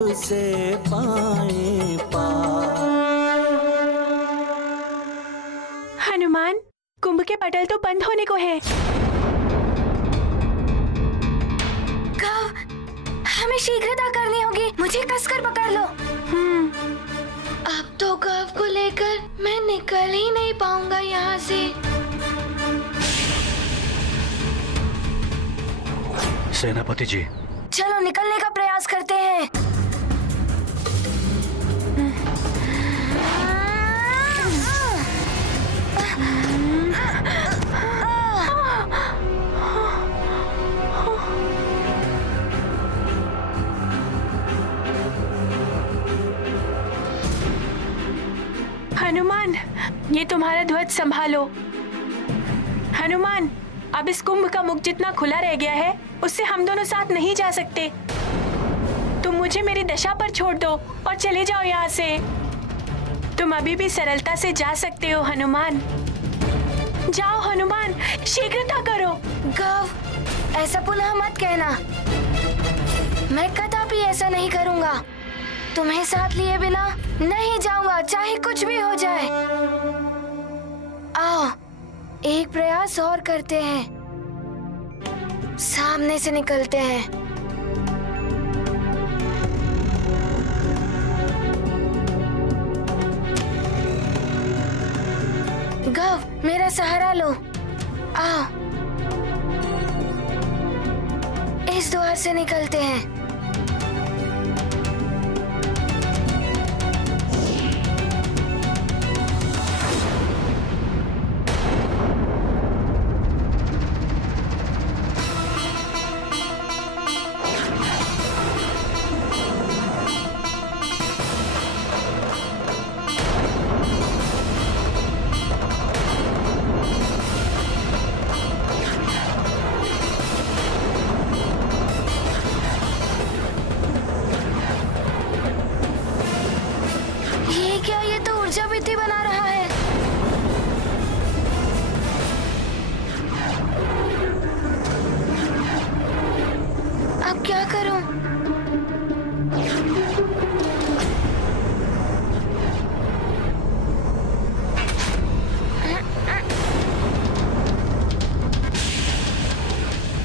से पाए पार। हनुमान, कुंभ के पटल तो बंद होने को है। गाव, हमें शीघ्रता करनी होगी। मुझे कसकर पकड़ लो। अब तो गाव को लेकर मैं निकल ही नहीं पाऊंगा यहाँ से। सेनापति जी, चलो निकलने का प्रयास करते हैं। हनुमान, ये तुम्हारा ध्वज संभालो। हनुमान, अब इस कुंभ का मुख जितना खुला रह गया है, उससे हम दोनों साथ नहीं जा सकते। तुम मुझे मेरी दशा पर छोड़ दो और चले जाओ यहाँ से। तुम अभी भी सरलता से जा सकते हो हनुमान। जाओ हनुमान, शीघ्रता करो। गाव, ऐसा पुनः मत कहना। मैं कदापि ऐसा नहीं करूंगा। तुम्हें साथ लिए बिना नहीं जाऊंगा, चाहे कुछ भी हो जाए। आओ, एक प्रयास और करते हैं। सामने से निकलते हैं। गव, मेरा सहारा लो। आओ, इस द्वार से निकलते हैं। ये तो ऊर्जा भित्ति बना रहा है। अब क्या करूं?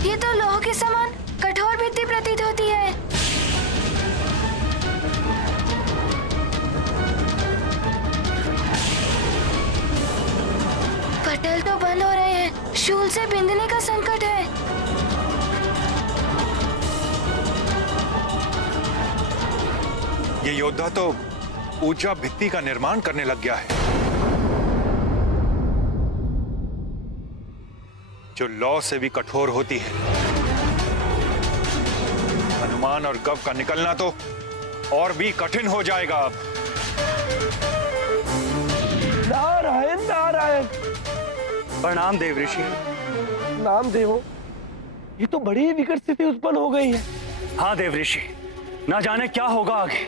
ये तो लोह के समान कठोर भित्ति प्रतीत होती है। पटल तो बंद हो रहे हैं। शूल से बिंदने का संकट है। ये योद्धा तो ऊर्जा भित्ति का निर्माण करने लग गया है, जो लौ से भी कठोर होती है। हनुमान और गव का निकलना तो और भी कठिन हो जाएगा अब। नारायण नारायण। प्रणाम देव ऋषि। नाम देवो, ये तो बड़ी ही विकट स्थिति उत्पन्न हो गई है। हाँ देव ऋषि, ना जाने क्या होगा आगे।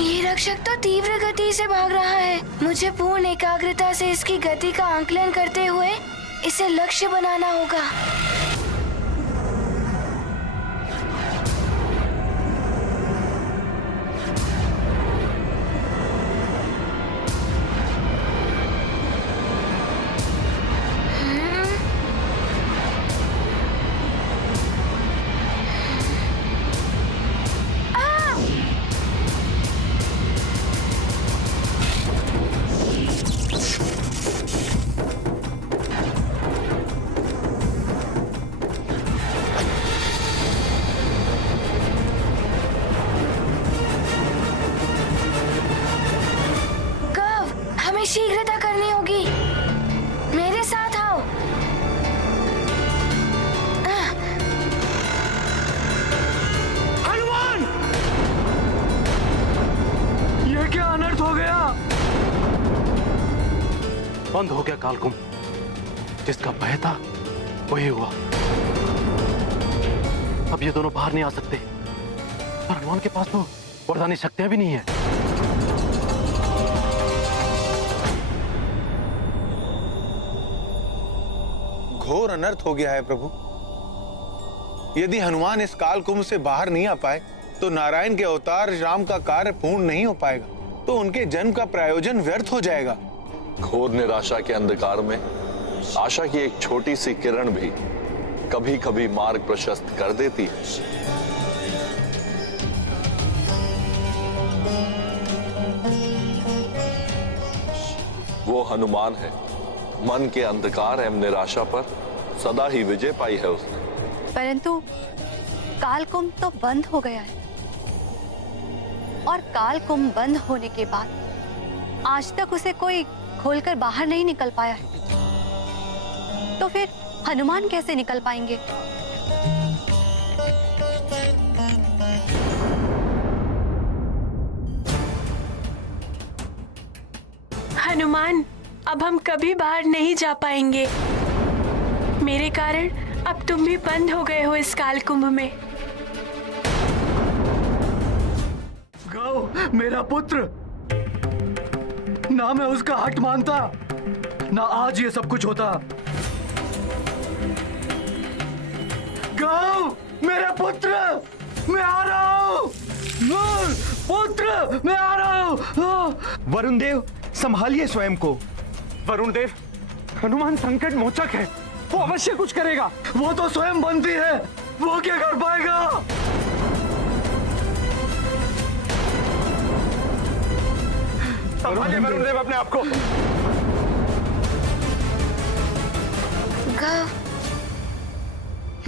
ये रक्षक तो तीव्र गति से भाग रहा है। मुझे पूर्ण एकाग्रता से इसकी गति का आंकलन करते हुए इसे लक्ष्य बनाना होगा। शीघ्रता करनी होगी। मेरे साथ आओ। हनुमान, ये क्या अनर्थ हो गया? बंद हो गया कालकुंभ। जिसका भय था वही हुआ। अब ये दोनों बाहर नहीं आ सकते और हनुमान के पास तो वरदानी शक्तियां भी नहीं है। घोर अनर्थ हो गया है प्रभु। यदि हनुमान इस काल कुंभ से बाहर नहीं आ पाए तो नारायण के अवतार राम का कार्य पूर्ण नहीं हो पाएगा, तो उनके जन्म का प्रायोजन व्यर्थ हो जाएगा। घोर निराशा के अंधकार में आशा की एक छोटी सी किरण भी कभी कभी मार्ग प्रशस्त कर देती है। वो हनुमान है, मन के अंधकार एवं निराशा पर सदा ही विजय पाई है उसने। परंतु कालकुंभ तो बंद हो गया है और कालकुंभ बंद होने के बाद आज तक उसे कोई खोलकर बाहर नहीं निकल पाया है, तो फिर हनुमान कैसे निकल पाएंगे? हनुमान, अब हम कभी बाहर नहीं जा पाएंगे। मेरे कारण अब तुम भी बंद हो गए हो इस काल कुंभ में। गौ मेरा पुत्र, ना मैं उसका हट मानता, ना आज ये सब कुछ होता। गौ मेरा पुत्र, मैं आ रहा हूँ। पुत्र मैं आ रहा हूँ। वरुण देव, संभालिए स्वयं को। वरुण देव, हनुमान संकट मोचक है, वो अवश्य कुछ करेगा। वो तो स्वयं बंदी है, वो क्या कर पाएगा? संभालिए वरुण देव अपने आप को।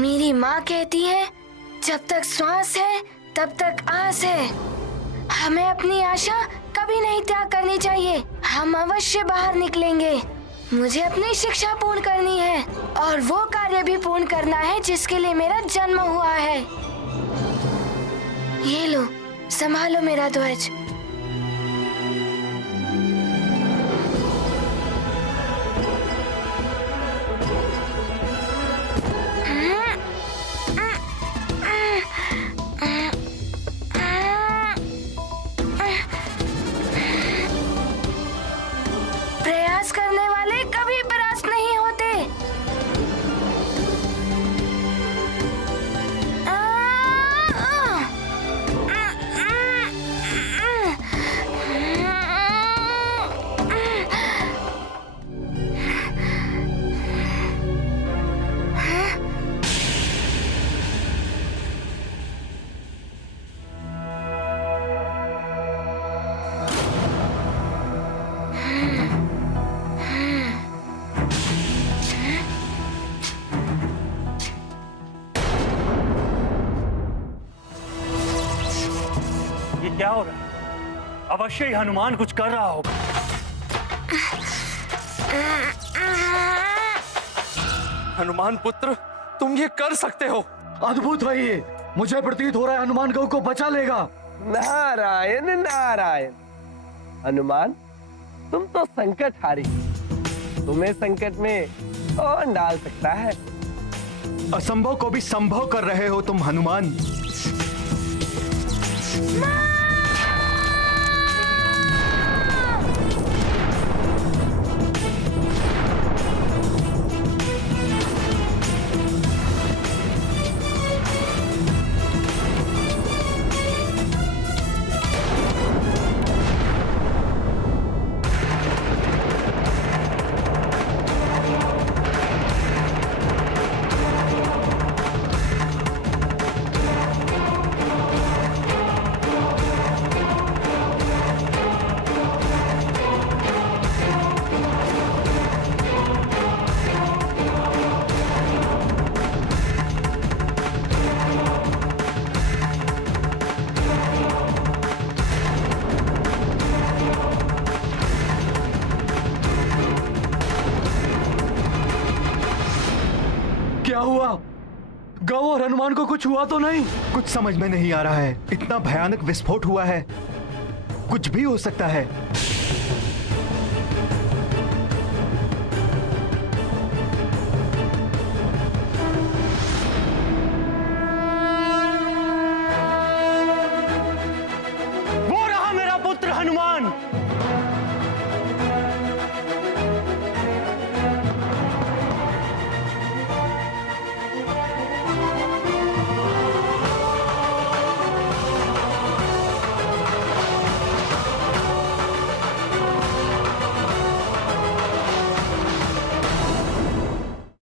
मेरी माँ कहती है, जब तक श्वास है तब तक आस है। हमें अपनी आशा कभी नहीं त्याग करनी चाहिए। हम अवश्य बाहर निकलेंगे। मुझे अपनी शिक्षा पूर्ण करनी है और वो कार्य भी पूर्ण करना है जिसके लिए मेरा जन्म हुआ है। ये लो, संभालो मेरा ध्वज। प्रयास करने वाले कभी परास्त नहीं होते। ये क्या हो रहा है? अवश्य ही हनुमान कुछ कर रहा होगा। हनुमान पुत्र, तुम ये कर सकते हो। अद्भुत है ये। मुझे प्रतीत हो रहा है हनुमान गौ को बचा लेगा। नारायण नारायण। हनुमान, तुम तो संकट हारी, तुम्हें संकट में कौन डाल सकता है? असंभव को भी संभव कर रहे हो तुम हनुमान। क्या हुआ? गौ और हनुमान को कुछ हुआ तो नहीं? कुछ समझ में नहीं आ रहा है। इतना भयानक विस्फोट हुआ है, कुछ भी हो सकता है। हनुमान